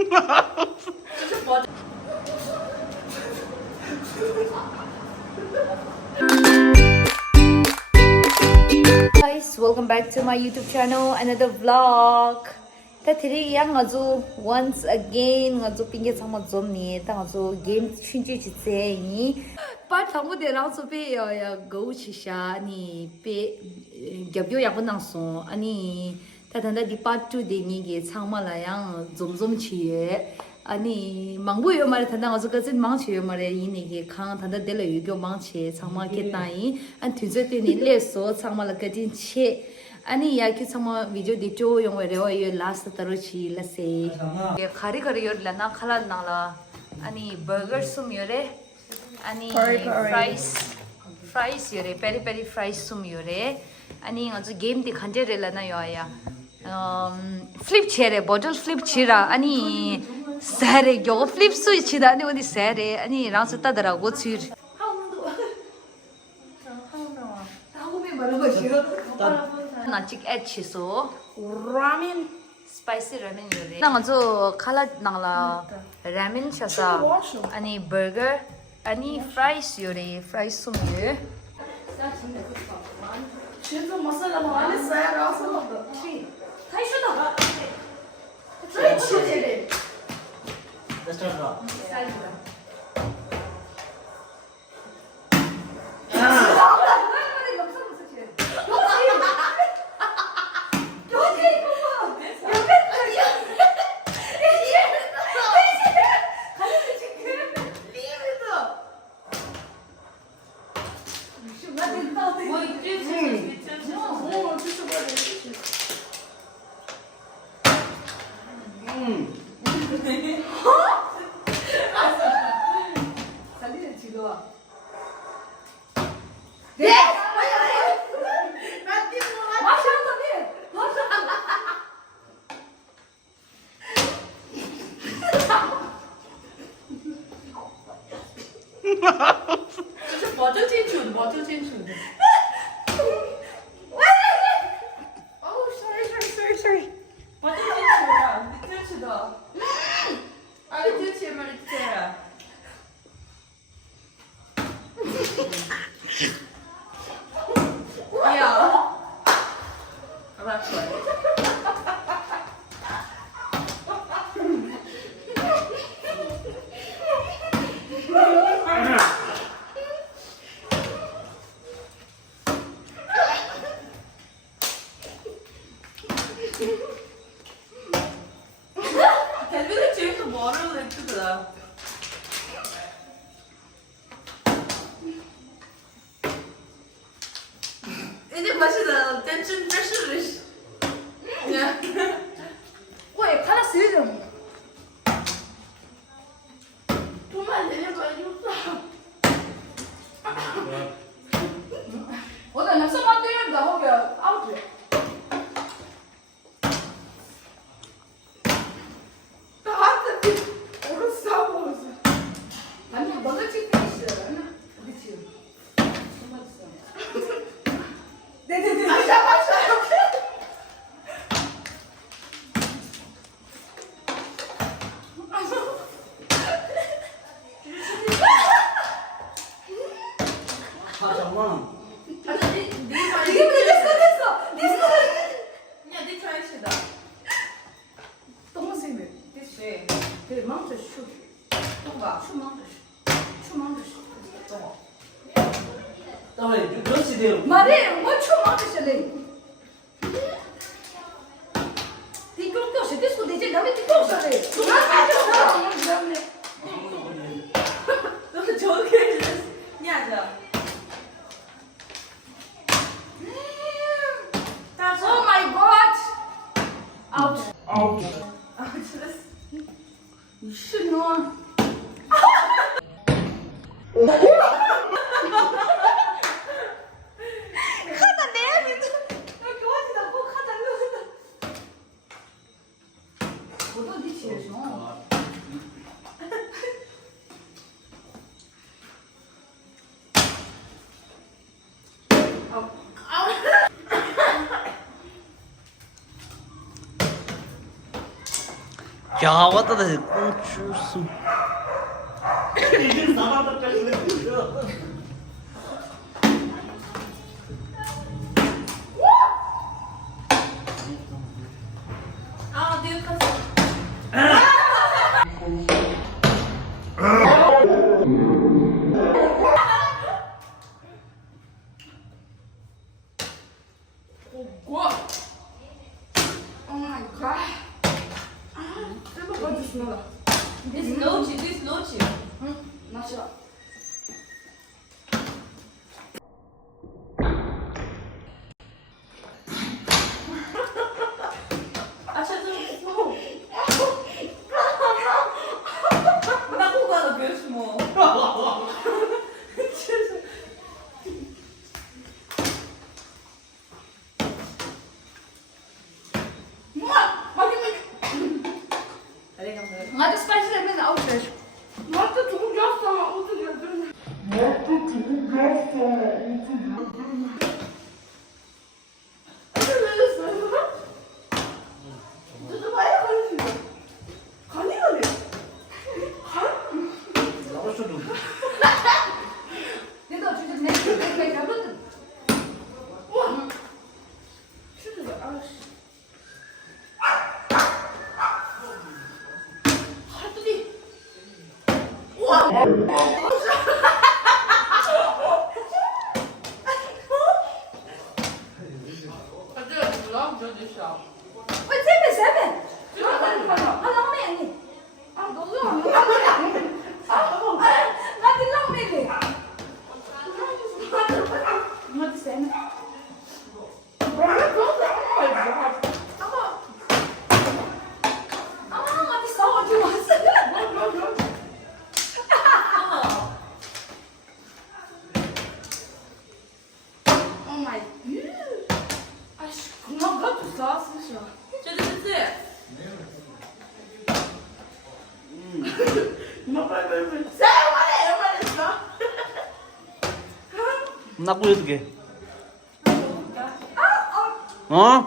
Guys, welcome back to my YouTube channel. Another vlog. Today, once again, pinge sama zom ni, game chunji chitse ni. But tamu de rang so pe ya go chisha ni pe gyabyo ya bunang so ani tatanda di part 2 de ni ge changma la yang zom chi ani mangbu yo mare tanda ngazo ka zin mang chi yo mare yin ge khang tanda de le yu gyo mang che changma ke tai an thuze te ni le so changma la ka din che ani ya ki changma video di to yong we re yo last taro chi la se ge khari khari yor la na khala na la ani burger sum yore ani fries yore peri fries sum yore ani ngazo game di khanje re la na yo ya flip chair bottle flip chira ani sare yo flip su chida ani oni sare ani rangsa ta dara go chir na chik et chiso ramen spicy ramen yore na ngazo khala nangla ramen chasa ani burger ani fries yore fries sum yore 진짜 masala mı hani sayar aslında. Hay şuna. Çiçeği. 버터 진출. Oh, sorry. 버터 진출이야. 미쳤다. 아니, 미쳤지 말이야. 야. 알았어. 텔레비전 제일 뭐를 냈더라. 이제 맛이다. 텐션 프레셔를. 야. 왜 하나 쓰여져? 돈만 내는 거 아니었어. 오늘 낙서 만들다 보면 아웃. 말해, 뭐 추마드실래? 디크롭도 시대스도 되지, 나는 디크롭사래. 너 저렇게 냐자. Oh my god! Out. You should know. 야 왔다 다시 꽁추수. 이제 나가다 빼는 거. 아, 내가 갔어. What? Oh my god. This noche, this noche. 맛있어. 아, 찾아봤어. 나 그거 하나 배웠어, 뭐. Hadi spice'leri ben avuç. Marta çok yasla, oturuyor. Ne de o çocuk ne ekmek yapmadın? Ôi xếp về. Nó lông mẹ nhỉ? Đúng rồi. Nó đi lông mẹ nhỉ? Nó đi xem này. Nó đi sâu chưa? Oh my god. Aşkım, ne kadar tuzaksın şu an. Çözümüzü. Sen var ya, var ya. 나 보여줄게. 어?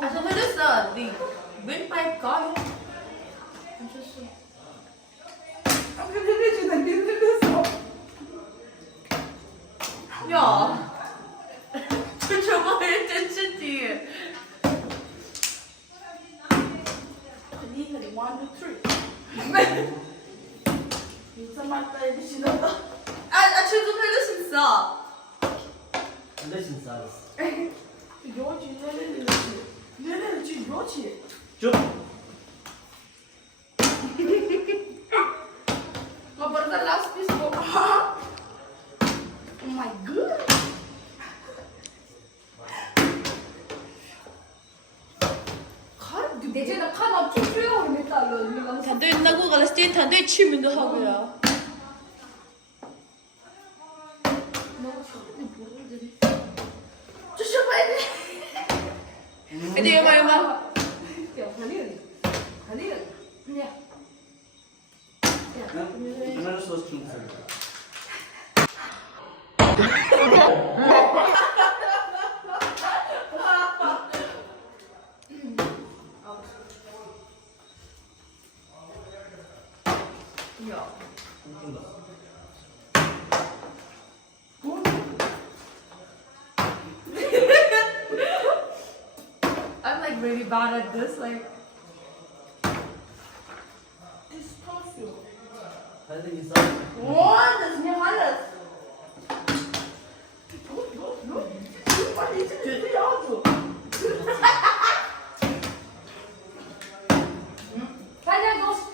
À, sao mới đứt giờ thì bên tay có không? Nhỏ. Tôi chưa bao giờ chân chân gì. Đi là 1, 2, 3. 인사만 따위 시간다. 아, 최근 해줄 수 있어. 근데 진짜 알았어. 요지, 얘네는 지금 요지. 쭉. Mà vẫn là last piece của Oh my god. 내제는 카나 투표용으로 메달로 단도에 나고 갈았을 때 단도에 치면도 하고요. 조심해. 근데 말마. 누나를 써서 좀 써. I'm like really bad at this, like. It's tofu. 다들 있어. 와, das ist mir alles. 빨리 좀 야줘. Hadi dost.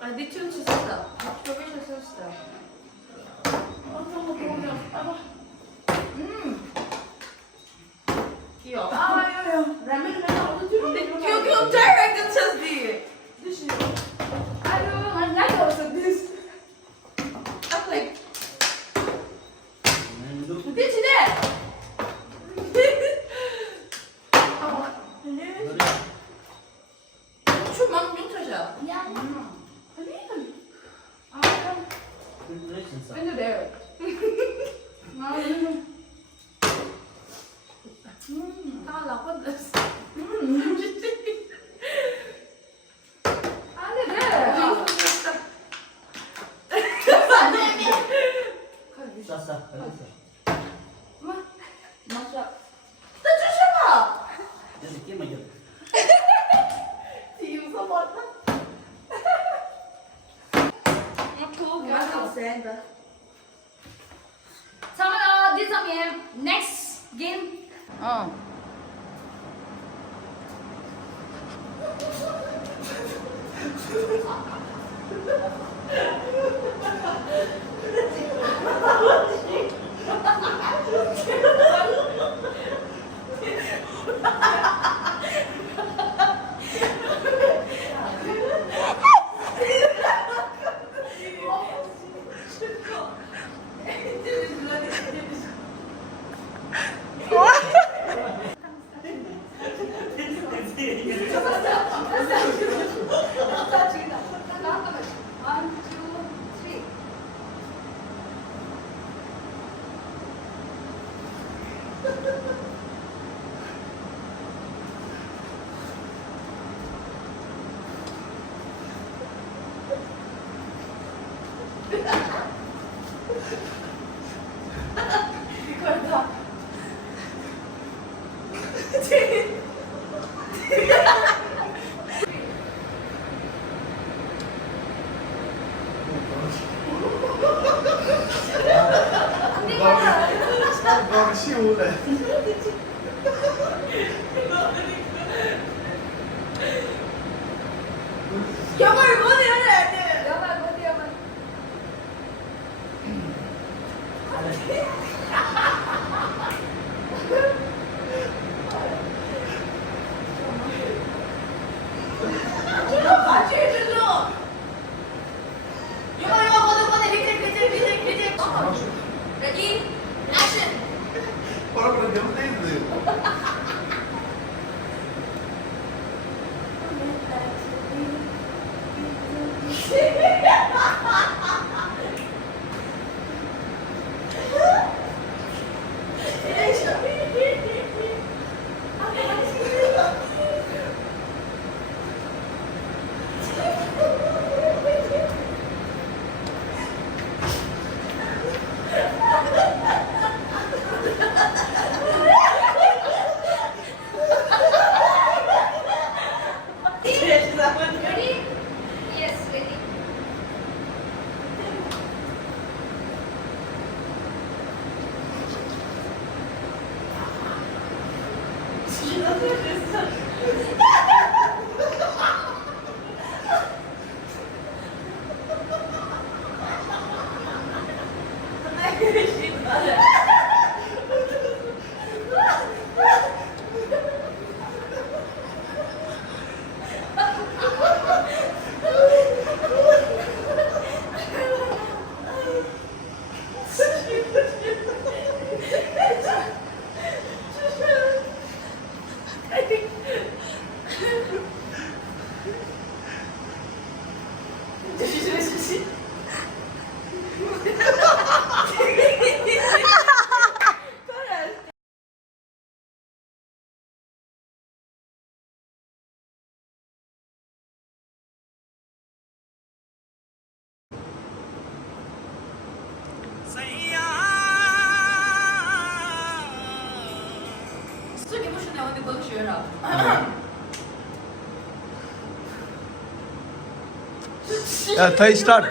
아, 네 춤추 썼다. 조개를 썼어. 어떤 거 보면, 귀여워. 라면 어디 들어? 귀여워, direct 쳤지. I like also this. I'm like, this is it. 춤막 용차샤. 근데 내. 아, 나쁜데. 안돼 내. 쌌어. 맞아. 나 주셔봐. 이제 게임만 해. 뒤 웃어봤다. 잠깐만, this time next game. One, two, three. 너무 쉬우네. 영어를 못 해야 돼. 영화 못 영화. 이거 같이 해주죠. 영어 보내 비틀. Ready? Action. Para para não entender. Ready? Yes, ready. 저기 보시네 어디 보시라. Ja, Thai start.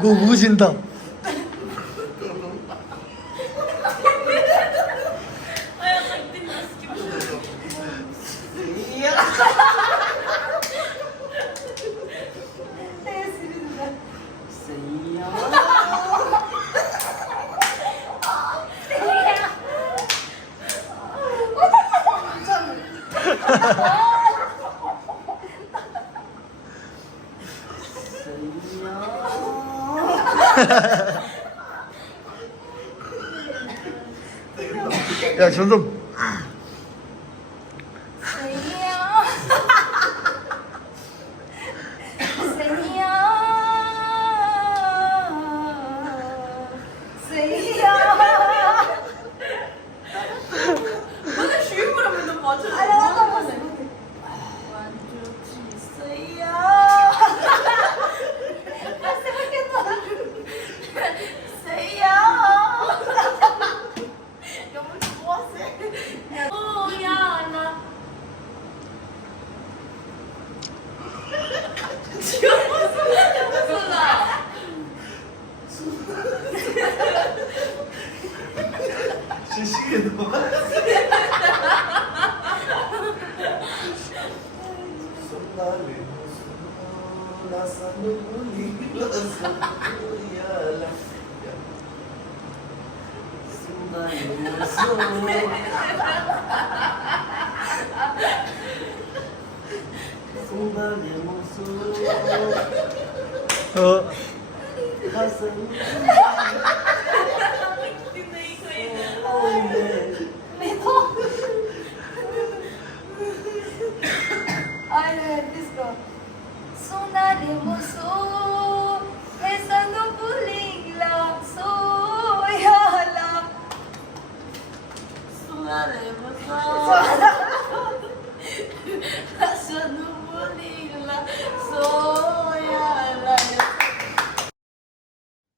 그거 무진다. 야, 점점. 너는 주인공을 맨날 맞춰. 시시해도.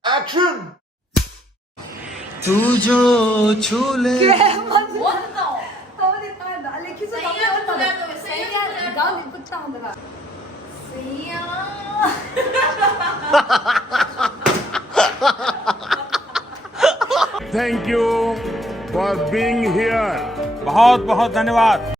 액션! 두저 초래. Thank you for being here. बहुत बहुत धन्यवाद.